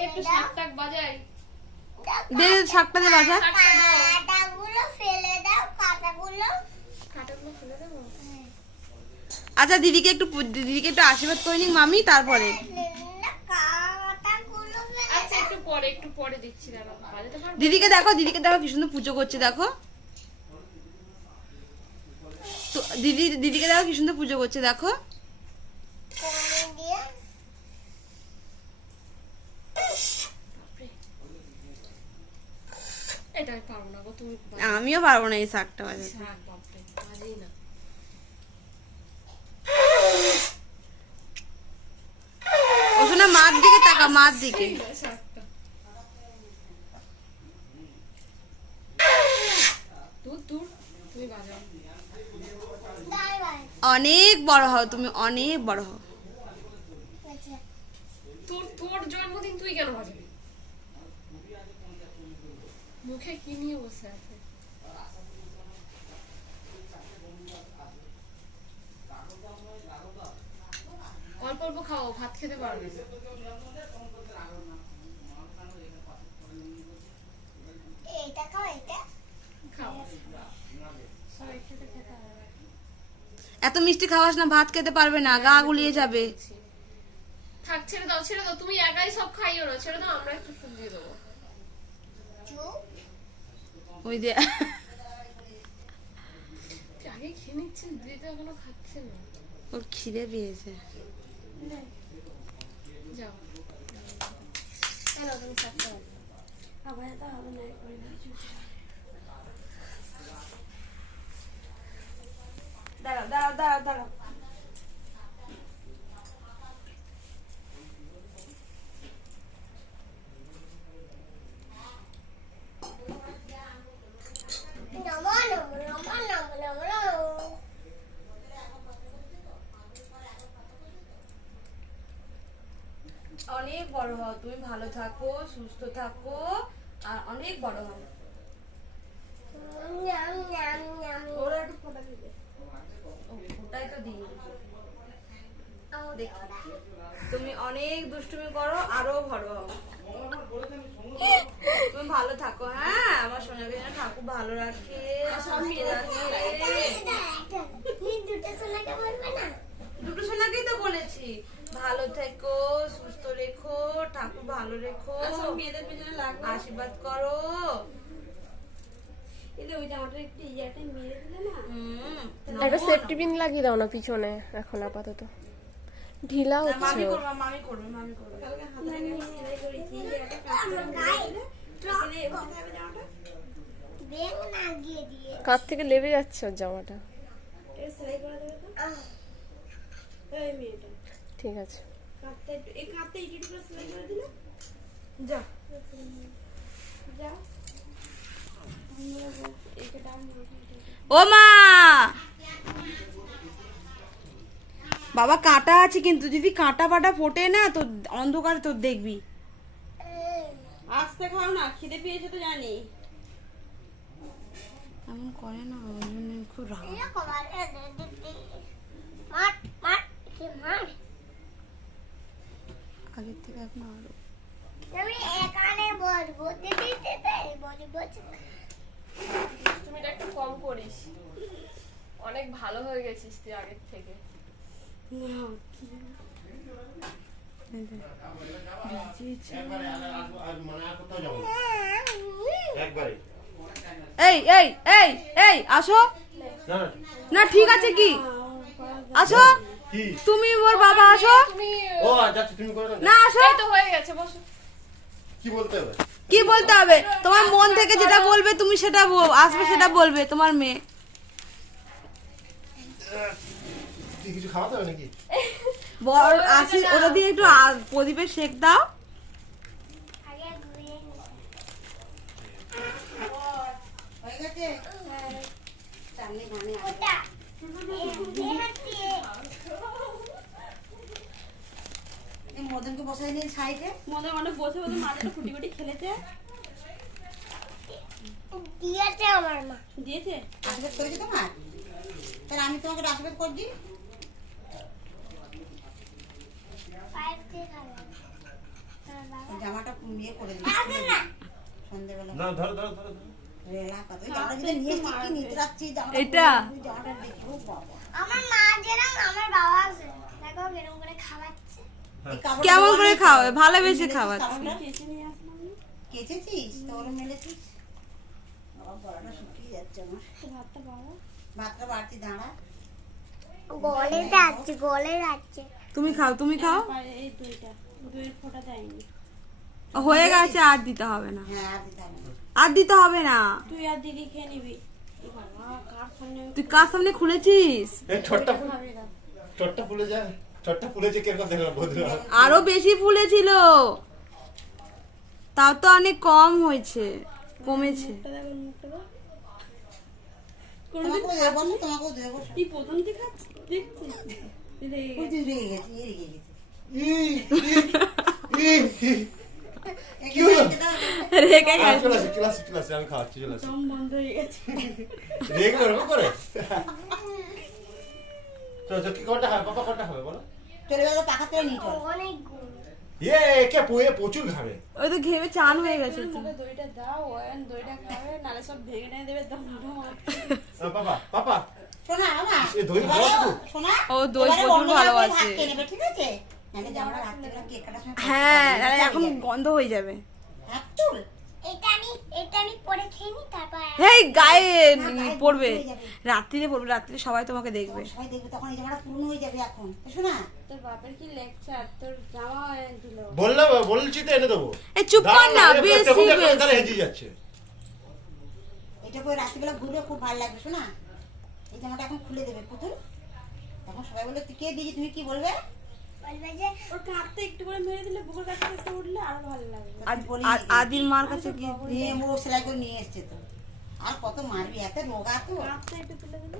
বাবাকে একটু শাকটাক বাজাই। দে শাকটা দে বাজা। কাটাগুলো ফেলে দাও, কাটাগুলো ফেলে দেবো। আচ্ছা দিদিকে একটু আশীর্বাদ করে নিক মামি, তারপরে কাটাগুলো আচ্ছা একটু পরে দিচ্ছি, দাঁড়াও বাজাতে পারবো। দিদিকে দেখো কি সুন্দর পুজো করছে দেখো তো। দিদিকে দেখো কি সুন্দর পুজো করছে দেখো। কোণে দিয়ে এটা আমি পারবো না গো, তুমি আমিও পারবো না এই শাকটা বাজাতে। শাক বাপরে বাজেই না। ও শোনা মার দিকে তাকা, মার দিকে। শাকটা দূর তুমি বাজাও। Bye bye. অনেক বড় হও তুমি, অনেক বড় হও। আচ্ছা তোর জন্মদিন তুই কেন বাজাবি? মুখে কি নিয়ে বসে আছে? অল্প অল্প খাও, ভাত খেতে পারবে না। এটা খাও, এটা খাও সবাই খেতে খেতে হবে। এত মিষ্টি খাওয়াস না, ভাত খেতে পারবে না, গা গুলিয়ে যাবে। থাক ছেড়ে দাও, তুমি একাই সব খাইও না, ছেড়ে দাও, আমরা একটু ফুল দিয়ে দেবো। ওই যে আগে খেয়ে নিচ্ছেন, দিদি তো এখনো খাচ্ছেন না। ওর খিদে পেয়েছে। যাও তুমি থাকতে হবে। দাঁড়াও। নমো নমো নমো নমো নমো নমো। অনেক বড় হও তুমি, ভালো থাকো, সুস্থ থাকো, আর অনেক বড় হও। নাম নাম নাম। ওরা একটু ফোটা দিবে। ওটাই তো দিই। দেখি তুমি অনেক দুষ্টুমি করো, আরো বড় হও। তুমি ভালো থাকো, হ্যাঁ আমার সোনাকে যেন ঠাকুর ভালো রাখে, সুস্থ রাখে। দুটো সোনাকে বলবে না? দুটো সোনাকেই তো বলেছি, ভালো থেকো, সুস্থ রেখো, ঠাকুর ভালো রেখো, মেয়েদের পেছনে লাগো, আশীর্বাদ করো। একটা সেফটি পিন লাগিয়ে দাও না পিছনে, এখন আপাতত ঢিলা হচ্ছে। মামি করবে। বেগ না গিয়ে দিয়ে। কাঁধ থেকে লেবে যাচ্ছে ওর জামাটা। ঠিক আছে যা ও মা, বাবা কাঁটা আছে কিন্তু, যদি কাঁটা পাটা ফোটে না তো অন্ধকারে তোর দেখবি। আস্তে খাও না, খিদে পেয়েছে তো জানি। এমন করে না, ওই জন্য খুব রাগ। মার মার কি মার। আগের থেকে এখন আরো। আমি এখানে বসবো, দিতে বসবো। তুমি এটা একটু কম করিস, অনেক ভালো হয়ে গেছিস তুই আগের থেকে। এই আসো না, ঠিক আছে কি আসো, তুমি ওর বাবা আসো। তুমি না আসো, এই তো হয়ে গেছে, বসো। কি বলতে হবে? কি বলতে হবে? তোমার মন থেকে যেটা বলবে তুমি সেটা আসবে, সেটা বলবে তোমার মেয়ে। কিছু খাওয়াতে হবে নাকি? বড় আসি, ওটা দিয়ে একটু প্রদীপের শেক দাও। মদনকে বসাই নিয়ে সাইডে, মদন অনেক বসে মাঝে ফুটি ফুটি খেলেছে। দিয়েছে আমার মা। দিয়েছে আশীর্বাদ করেছে তোমার, তাহলে আমি তোমাকে আশীর্বাদ করে দিই। বাবা জামাটা ইয়ে করে দিই সন্ধ্যেবেলা না ধরো ধরো ধরো ধরো। রেলা কত জামাটা যদি নিয়ে এসছি কি নিতে যাচ্ছি জামাটা এটা? জামাটা দেখি ও বাবা আমার মা যেরকম আমার বাবা আছে দেখো এরকম করে খাওয়াচ্ছে এই কাপড়টা কেমন করে ধোয়া খাওয়াবে? নেই তো? ভালোবেসে মেলেছিস খাওয়াচ্ছে। কাপড়টা? কেচেছিস তোর মেলেছিস বাবা গলাটা শুকিয়ে যাচ্ছে আমার ভাতটা বাড়তি দাঁড়া গলে যাচ্ছে গলে যাচ্ছে তুমি খাও, তুমি খাও। এই দুইয়ের ফোঁটা দেয়নি। হয়ে গেছে, আর দিতে হবে না, হ্যাঁ আর দিতে হবে না। আর দিতে হবে না। তুই আর দিদি খেয়ে নিবি। এই বাবা, কার সামনে তুই কার সামনে খুলেছিস? এই ঠোঁটটা ফুলে যায়, ঠোঁটটা ফুলেছে কিরকম দেখলাম বন্ধুরা। আরো বেশি ফুলেছিল, তাও তো অনেক কম হয়েছে, কমেছে। তোমাকেও দেবো বসো, তোমাকেও দেবো বসো। তুই প্রথম থেকে খাচ্ছিস, দেখছিস? রেগে ওই তুই রেগে গেছি রেগে গেছি কি হলো? রেখে গেছে। চলে আসি চলে আসি চলে আসি, আমি খাওয়াচ্ছি, চলে আসি। দম বন্ধ হয়ে গেছে। রেগে ওরকম করে তো কি কোনটা খাবে পাপা, কোনটা খাবে বলো? চলে গেলে পাখা তুলে নিয়ে চল অনেক গুণ কে প্রচুর খাবে। ওই তো ঘেমে চান হয়ে গেছে তো। মুখে দইটা দাও, ওয়ান দইটা খাবে, নালে সব ভেঙে নিয়ে দেবে দম দম। পাপা পাপা শোনা না এ দই ভালো তো? শোনা ও দই এবারে প্রচুর অন্য ভালোবাসে। জায়গায় ভাত খেয়ে নেবে, ঠিক আছে? নাহলে জামাটা রাত্রিবেলা কেক কাটার সময় হ্যাঁ, নাহলে এখন গন্ধ হয়ে যাবে। হাত তুল। এটা আমি পরে খেয়ে নি তারপর হেই, গায়ে গায়ে পড়বে, হয়ে যাবে। রাত্রিরে পড়বে, রাত্রিরে সবাই তোমাকে দেখবে। সবাই দেখবে তখন এই জামাটা পূর্ণ হয়ে যাবে এখন শোনা তোর বাপের কি লেকচার, তোর জামা দিল। বলছি তো এনে দেবো। এই চুপ কর না, দাঁড়া, বেশি টেবিল দেখো, বেশি। তাহলে হেঁটে যাচ্ছে। এটা পরে রাত্রিবেলা ঘুরলে খুব ভালো লাগবে শোনা। এই জামাটা এখন খুলে দেবে পুতুল, তখন সবাই বলবে তুই কে দিয়েছি, তুমি কি বলবে? বলবে যে ওর কাঁধটা একটু করে মেরে দিলে, বুকের কাছে একটু উঠলে আরো ভালো লাগবে। আদির মার কাছে কি নিয়ে ও সেলাই করে নিয়ে এসছে তো, আর কত মারবি, এত রোগা তো। কাঁধটা একটু তুলে দিলে